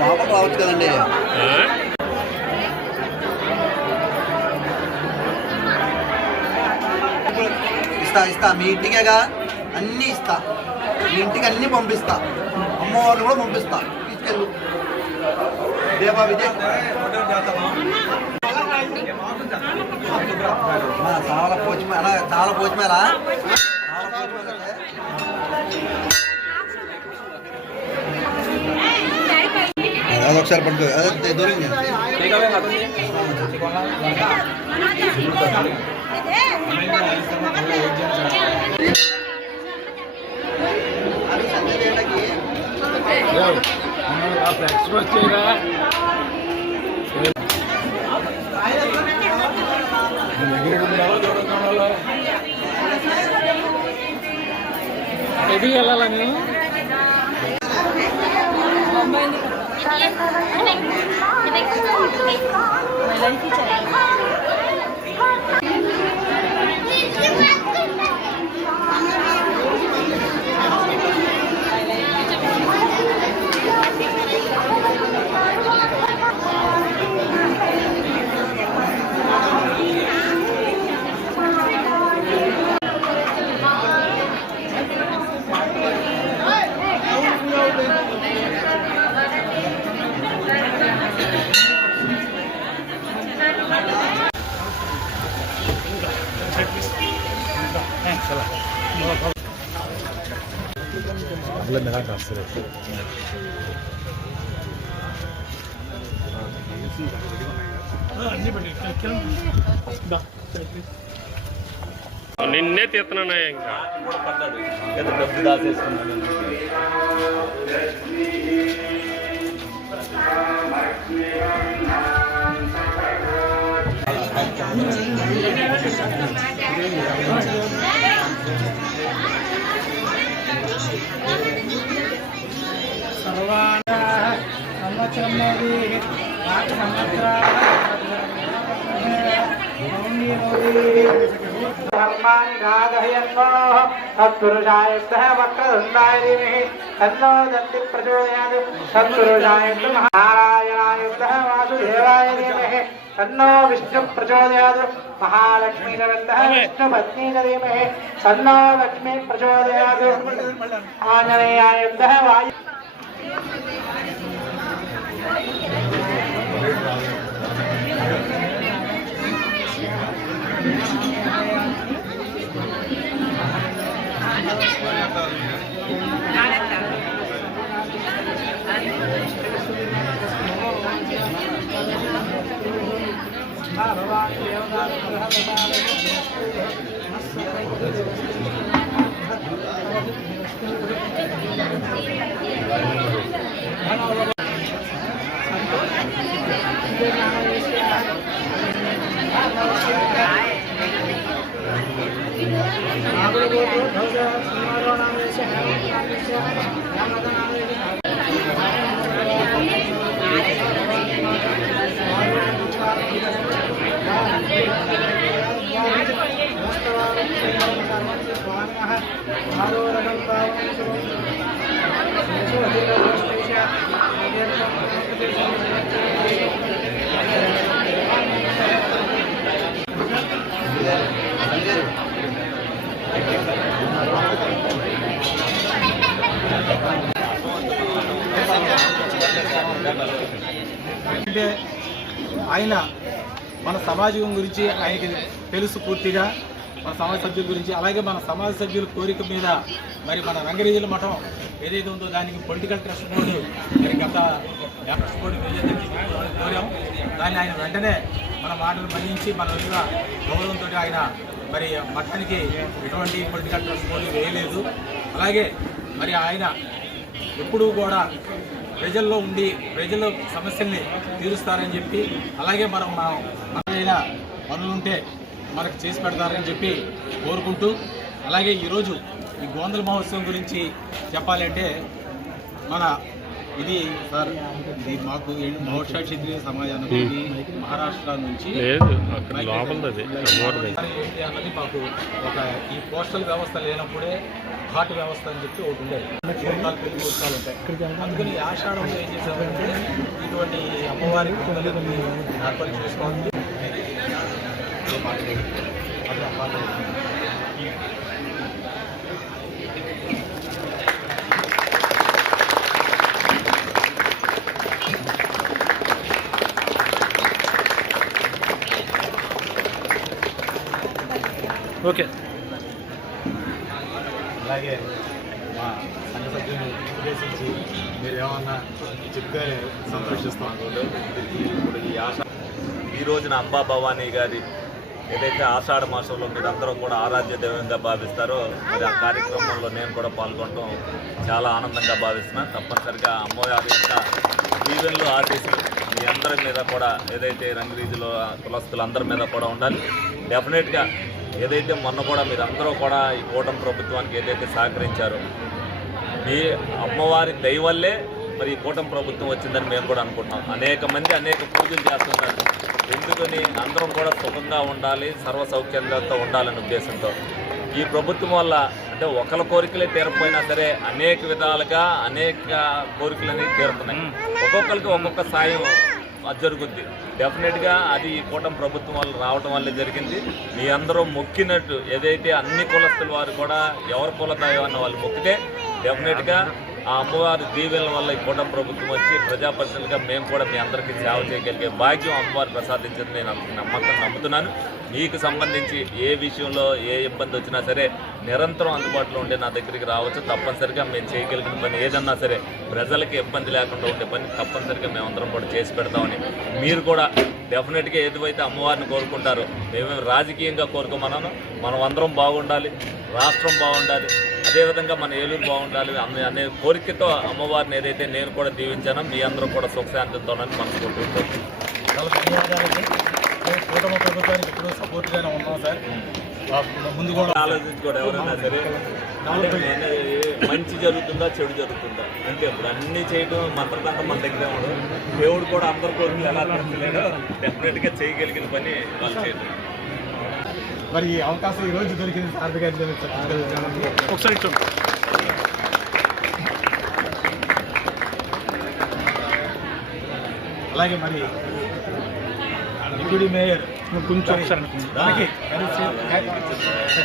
లోపల రావచ్చు కదండి. ఇస్తా మీ ఇంటికేగా అన్నీ ఇస్తా, మీ ఇంటికి అన్నీ పంపిస్తా, అమ్మవారిని కూడా పంపిస్తా, తీసుకెళ్ళు. దేవా విజయ్ చాలా పోచిమేళ, చాలా పోచిమేళ, అది ఒకసారి పడుతుంది. అదే దూరంగా ఎది వెళ్ళాలా నేను నిన్నే తీస్తున్నానా ఇంకా డబ్బు దాచేసుకున్నాను. तत्पुरुषाय वक्रतुण्डाय धीमहि तन्नो दन्ति प्रचोदयात् तत्पुरुषाय नारायणाय वासुदेवाय धीमहि तन्नो विष्णु प्रचोदयात् महालक्ष्मी विष्णुपत्नी धीमहि तन्नो लक्ष्मी प्रचोदयात् आंजनेयाय वायु Yeah. అంటే ఆయన మన సమాజం గురించి ఆయనకి తెలుసు పూర్తిగా, మన సమాజ సభ్యుల గురించి. అలాగే మన సమాజ సభ్యుల కోరిక మీద మరి మన రంగరీజుల మఠం ఏదైతే ఉందో దానికి పొలిటికల్ ట్రస్ట్ బోర్డు మరి గత ట్రస్ట్ బోర్డు కోరాం. దాన్ని ఆయన వెంటనే మన మాటలు మన్నించి మన విలువ గౌరవంతో ఆయన మరి మఠానికి ఎటువంటి పొలిటికల్ ట్రస్ట్ బోర్డు వేయలేదు. అలాగే మరి ఆయన ఎప్పుడూ కూడా ప్రజల్లో ఉండి ప్రజల సమస్యల్ని తీరుస్తారని చెప్పి, అలాగే మనైనా పనులుంటే మనకు చేసి పెడతారని చెప్పి కోరుకుంటూ, అలాగే ఈరోజు ఈ గోందల మహోత్సవం గురించి చెప్పాలంటే ఇది సార్ ఇది మాకు మోక్ష క్షత్రియ సమాజానికి మహారాష్ట్ర నుంచి అన్నది మాకు ఈ పోస్టల్ వ్యవస్థ లేనప్పుడే ఘాటు వ్యవస్థ అని చెప్పి ఒకటి ఉండేది. పెళ్లి ఉత్సవాలు ఉంటాయి. అందుకని ఆషాఢంలో ఏం చేశారంటే ఇటువంటి అమ్మవారికి ఏర్పాటు చేసుకోవాలి. ఓకే. అలాగే మా సంఘ సభ్యులను ఉద్దేశించి మీరు ఏమన్నా చెప్తే సంతోషిస్తాం. ఇప్పుడు ఈ రోజున అంబా భవానీ గారి ఏదైతే ఆషాఢ మాసంలో మీరందరూ కూడా ఆరాధ్య దైవంగా భావిస్తారో మరి ఆ కార్యక్రమంలో నేను కూడా పాల్గొనడం చాలా ఆనందంగా భావిస్తున్నాను. తప్పనిసరిగా అమ్మవారి యొక్క దీవెనలు ఆశీస్సులు మీ అందరి మీద కూడా ఏదైతే రంగరీజులో కులస్తులందరి మీద కూడా ఉండాలి. డెఫినెట్గా ఏదైతే మొన్న కూడా మీరందరూ కూడా ఈ కూటమి ప్రభుత్వానికి ఏదైతే సహకరించారో మీ అమ్మవారి దయ వల్లే మరి ఈ కూటమి ప్రభుత్వం వచ్చిందని మేము కూడా అనుకుంటున్నాం. అనేక మంది అనేక పూజలు చేస్తున్నారు. ఎందుకని అందరం కూడా సుఖంగా ఉండాలి, సర్వసౌఖ్యంగా ఉండాలనే ఉద్దేశంతో ఈ ప్రభుత్వం వల్ల అంటే ఒకళ్ళ కోరికలే తీరకపోయినా సరే అనేక విధాలుగా అనేక కోరికలు అనేవి తీరుతున్నాయి. ఒక్కొక్కరికి ఒక్కొక్క సాయం అది జరుగుద్ది. డెఫినెట్గా అది ఈ కూటమి ప్రభుత్వం వల్ల రావడం వల్లే జరిగింది. మీ అందరూ మొక్కినట్టు ఏదైతే అన్ని కులస్తుల వారు కూడా ఎవరి కుల దైవాన్ని వాళ్ళు మొక్కితే డెఫినెట్గా ఆ అమ్మవారి దీవెనల వల్ల ఈ కూటమి ప్రభుత్వం వచ్చి ప్రజాప్రతినిధులుగా మేము కూడా మీ అందరికీ సేవ చేయగలిగే భాగ్యం అమ్మవారు ప్రసాదించింది నేను నమ్ముతున్నాను. మీకు సంబంధించి ఏ విషయంలో ఏ ఇబ్బంది వచ్చినా సరే నిరంతరం అందుబాటులో ఉండే నా దగ్గరికి రావచ్చు. తప్పనిసరిగా మేము చేయగలిగిన పని ఏదన్నా సరే ప్రజలకి ఇబ్బంది లేకుండా ఉండే పని తప్పనిసరిగా మేమందరం కూడా చేసి పెడతామని మీరు కూడా డెఫినెట్గా ఏదైతే అమ్మవారిని కోరుకుంటారో మేమేమి రాజకీయంగా కోరుకోమన్నాను. మనం అందరం బాగుండాలి, రాష్ట్రం బాగుండాలి, అదేవిధంగా మన ఏలూరు బాగుండాలి అనే కోరికతో అమ్మవారిని ఏదైతే నేను కూడా దీవించానో మీ అందరూ కూడా సుఖశాంతితోనని మనసుకుంటుంటాం. చాలా ధన్యవాదాలండి. కూటమి ప్రభుత్వానికి ఎప్పుడూ సపోర్ట్గానే ఉన్నాం సార్. ముందు కూడా ఆలోచించుకోవడం ఎవరైనా సరే మంచి జరుగుతుందా చెడు జరుగుతుందా అంటే ఇప్పుడు అన్నీ చేయడం మంత్రదంతా మన దగ్గర ఉండదు. దేవుడు కూడా అందరి కోరికలు ఎలా తీర్చలేడో డెఫినెట్గా చేయగలిగిన పని వాళ్ళు చేయడం. మరి ఈ అవకాశం ఈరోజు దొరికింది సార్ గారి ఒకసారి అలాగే మరి డిప్యూటీ మేయర్ కొంచెం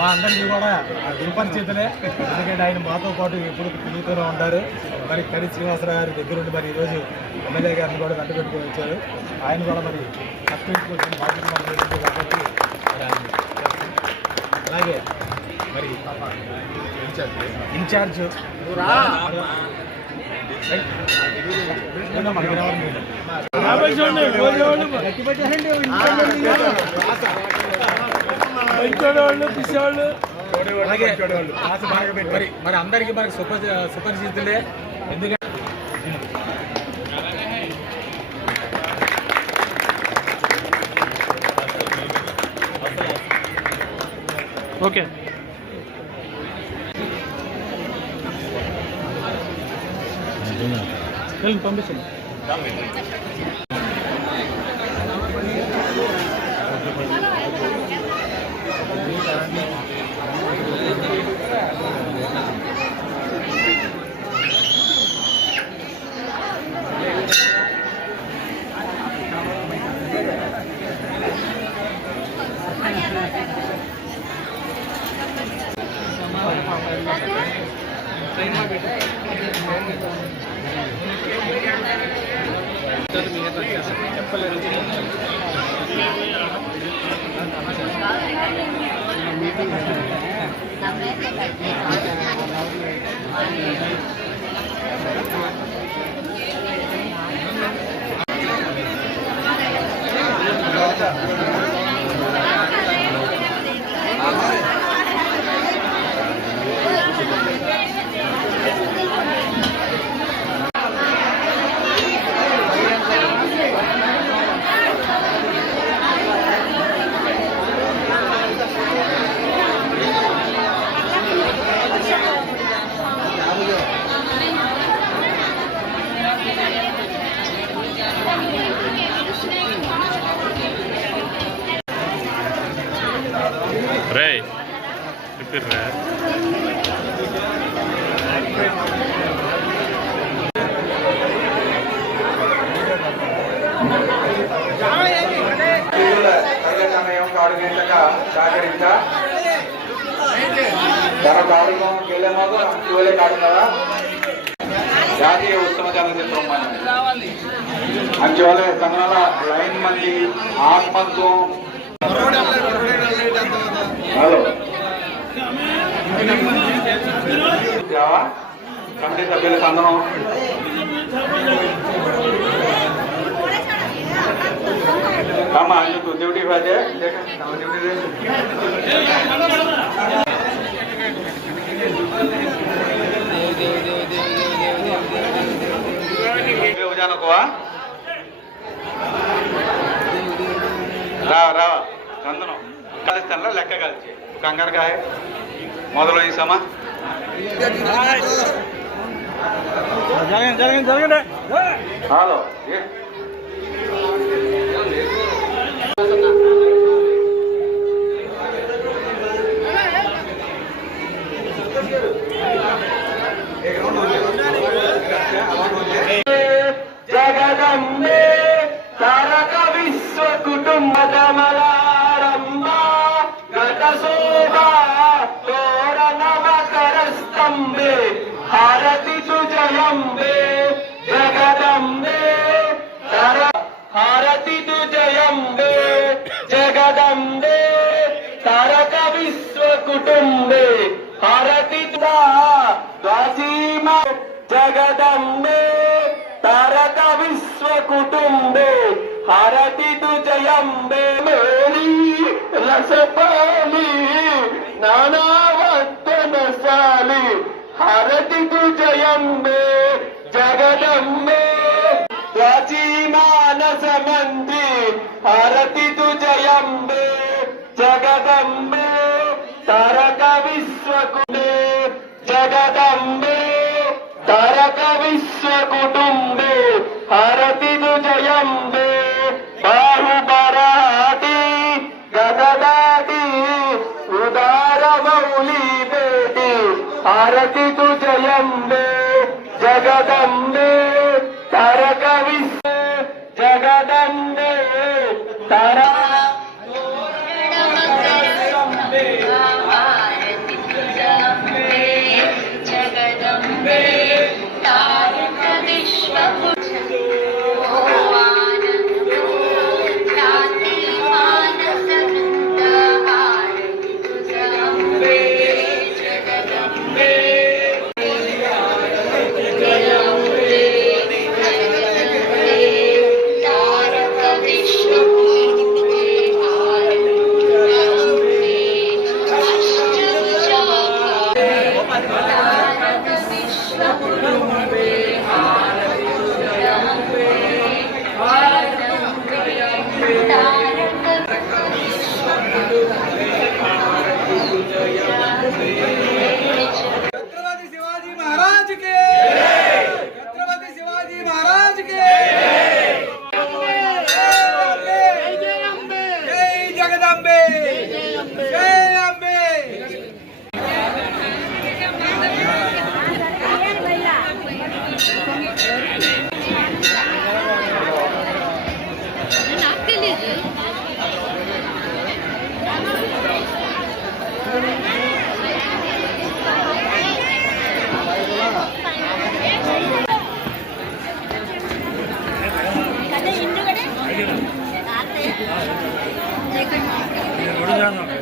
మా అందరికీ కూడా దుర్పరిచితులే. ఎందుకంటే ఆయన మాతో పాటు ఎప్పుడు తిరుగుతూనే ఉంటారు. మరి కరి శ్రీనివాసరావు గారి దగ్గర ఉండి మరి ఈరోజు ఎమ్మెల్యే గారిని కూడా వెంట పెట్టుకొని వచ్చారు. ఆయన కూడా మరి తప్పించుకోవాల్సిన బాధ్యత కాబట్టి అలాగే మరి ఇన్ఛార్జ్ మరి అందరికీ మనకి సుపరిచితులే. ఎందుకంటే ఓకే. పంపించండి. రే రిపీట్ రే సమయం 6 గంటలకు సహకరించా ధర కాడుకం గెలమాకు ఇవ్వలే కాడున్నదా జాతీయ ఉత్తమ చలనచిత్రం అంచువలే సంఘాల లైన్ మంది ఆత్మత్వం హలో కమిటీ సభ్యులకు అందరం కామా అందుకు డ్యూటీ బాజే జానకువా రావా రావా చందనం కలిస్తానులా లెక్క కలిసి కంగారుకాయ మొదలు వేసామా హలో జగదంబే తారక విశ్వ కుటుంబమలారమ్మ గత శోభా తోరణ మకరస్తంభే హారతి తుజయంబే జగదంబే హారతి తుజయంబే జగదంబే తారక విశ్వ కుటుంబే హారతి ద్వాసీమ జగదంబే తారక విశ్వ కుటుంబే హారతి తుజయంబే మేరీ రసపాలి నానావర్తనశాలి హారతి తుజయంబే జగదంబే ప్రాచీమానస మంత్రి హారతి తుజయంబే జగదంబే తారక విశ్వ కుటుంబే జగదంబే తారక విశ్వ కుటుంబే హారతి తుజయంబే బాహుబరాటి గదదాటి ఉదార మౌలి బేటి హారతి తుజయంబే జగదంబే తారక విశ్వ జగదంబే తారక రాజాంగం